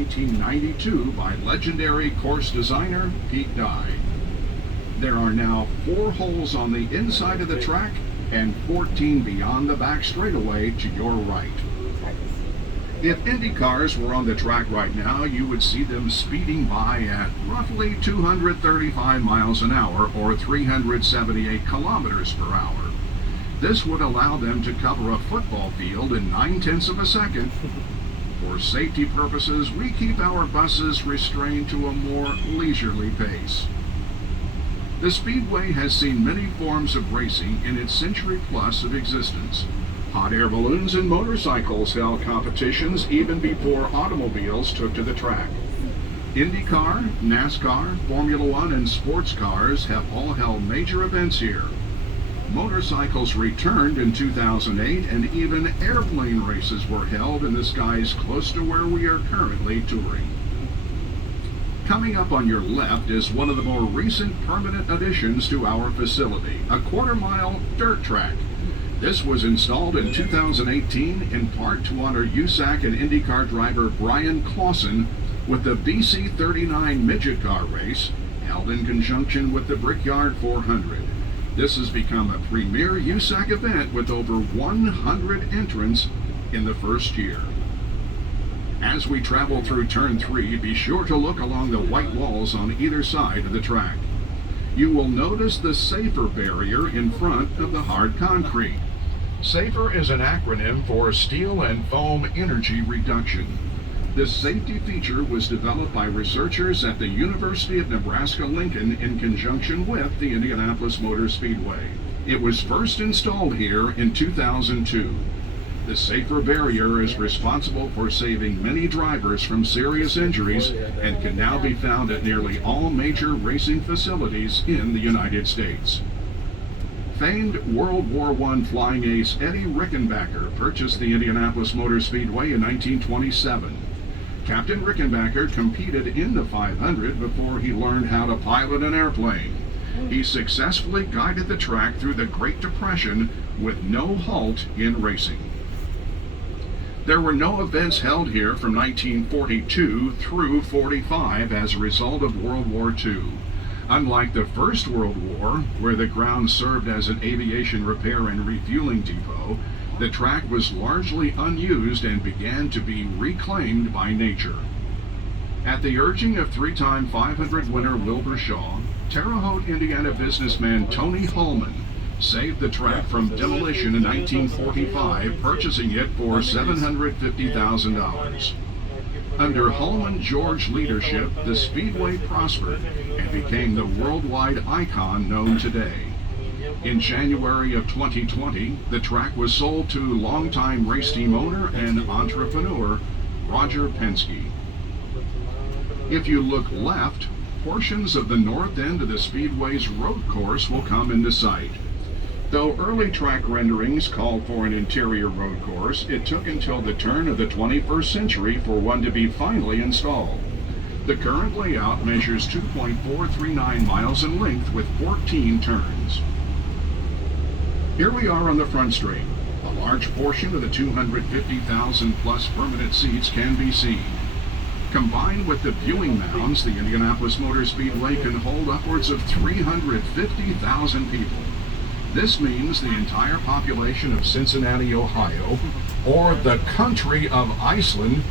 1992 by legendary course designer Pete Dye. There are now 4 holes on the inside of the track and 14 beyond the back straightaway to your right. If Indy cars were on the track right now, you would see them speeding by at roughly 235 miles an hour or 378 kilometers per hour. This would allow them to cover a football field in 9/10 of a second. For safety purposes, we keep our buses restrained to a more leisurely pace. The Speedway has seen many forms of racing in its century plus of existence. Hot air balloons and motorcycles held competitions even before automobiles took to the track. IndyCar, NASCAR, Formula One, and sports cars have all held major events here. Motorcycles returned in 2008, and even airplane races were held in the skies close to where we are currently touring. Coming up on your left is one of the more recent permanent additions to our facility, a quarter-mile dirt track. This was installed in 2018 in part to honor USAC and IndyCar driver Brian Clausen with the BC 39 Midget Car Race, held in conjunction with the Brickyard 400. This has become a premier USAC event with over 100 entrants in the first year. As we travel through Turn 3, be sure to look along the white walls on either side of the track. You will notice the SAFER barrier in front of the hard concrete. SAFER is an acronym for Steel and Foam Energy Reduction. This safety feature was developed by researchers at the University of Nebraska-Lincoln in conjunction with the Indianapolis Motor Speedway. It was first installed here in 2002. The SAFER barrier is responsible for saving many drivers from serious injuries and can now be found at nearly all major racing facilities in the United States. Famed World War I flying ace Eddie Rickenbacker purchased the Indianapolis Motor Speedway in 1927. Captain Rickenbacker competed in the 500 before he learned how to pilot an airplane. He successfully guided the track through the Great Depression with no halt in racing. There were no events held here from 1942 through 45 as a result of World War II. Unlike the First World War, where the ground served as an aviation repair and refueling depot, the track was largely unused and began to be reclaimed by nature. At the urging of 3-time 500 winner Wilbur Shaw, Terre Haute, Indiana businessman Tony Holman saved the track from demolition in 1945, purchasing it for $750,000. Under Holman George leadership, the Speedway prospered and became the worldwide icon known today. In January of 2020, the track was sold to longtime race team owner and entrepreneur Roger Penske. If you look left, portions of the north end of the Speedway's road course will come into sight. Though early track renderings called for an interior road course, it took until the turn of the 21st century for one to be finally installed. The current layout measures 2.439 miles in length with 14 turns. Here we are on the front straight. A large portion of the 250,000 plus permanent seats can be seen. Combined with the viewing mounds, the Indianapolis Motor Speedway can hold upwards of 350,000 people. This means the entire population of Cincinnati, Ohio, or the country of Iceland,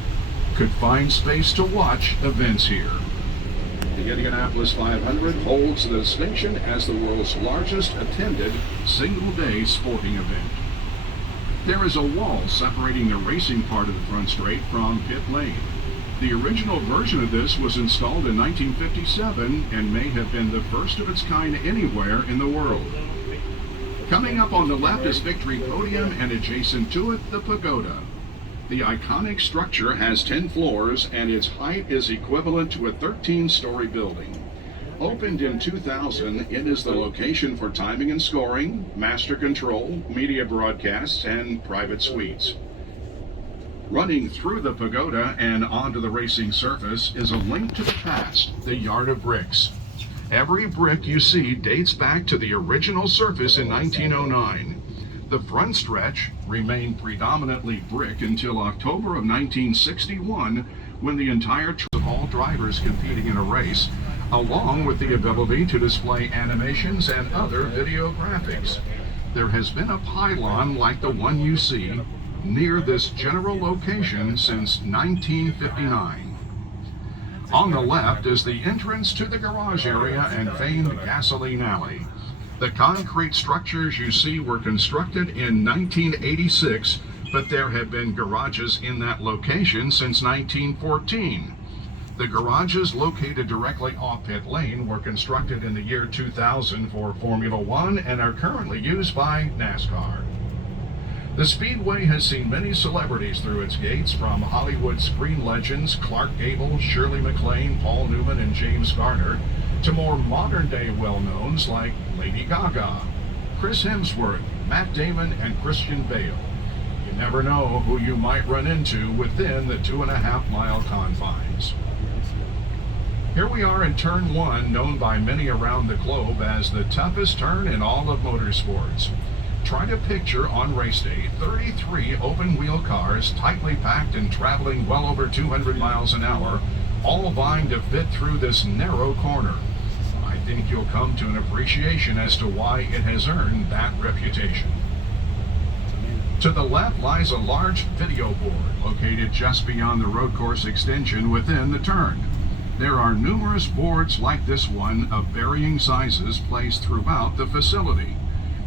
could find space to watch events here. The Indianapolis 500 holds the distinction as the world's largest attended single-day sporting event. There is a wall separating the racing part of the front straight from pit lane. The original version of this was installed in 1957 and may have been the first of its kind anywhere in the world. Coming up on the left is Victory Podium, and adjacent to it, the Pagoda. The iconic structure has 10 floors, and its height is equivalent to a 13-story building. Opened in 2000, it is the location for timing and scoring, master control, media broadcasts, and private suites. Running through the pagoda and onto the racing surface is a link to the past, the Yard of Bricks. Every brick you see dates back to the original surface in 1909. The front stretch remained predominantly brick until October of 1961, when the entire of all drivers competing in a race, along with the ability to display animations and other video graphics. There has been a pylon like the one you see near this general location since 1959. On the left is the entrance to the garage area and famed gasoline alley. The concrete structures you see were constructed in 1986, but there have been garages in that location since 1914. The garages located directly off pit lane were constructed in the year 2000 for Formula One and are currently used by NASCAR. The Speedway has seen many celebrities through its gates, from Hollywood screen legends Clark Gable, Shirley MacLaine, Paul Newman, and James Garner, to more modern-day well-knowns like Lady Gaga, Chris Hemsworth, Matt Damon, and Christian Bale. You never know who you might run into within the 2.5-mile confines. Here we are in Turn 1, known by many around the globe as the toughest turn in all of motorsports. Try to picture on race day 33 open-wheel cars tightly packed and traveling well over 200 miles an hour, all vying to fit through this narrow corner. I think you'll come to an appreciation as to why it has earned that reputation. To the left lies a large video board located just beyond the road course extension within the turn. There are numerous boards like this one of varying sizes placed throughout the facility.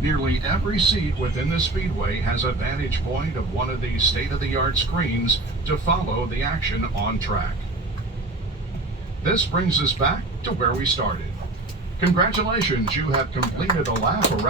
Nearly every seat within the Speedway has a vantage point of one of these state-of-the-art screens to follow the action on track. This brings us back to where we started. Congratulations, you have completed a lap around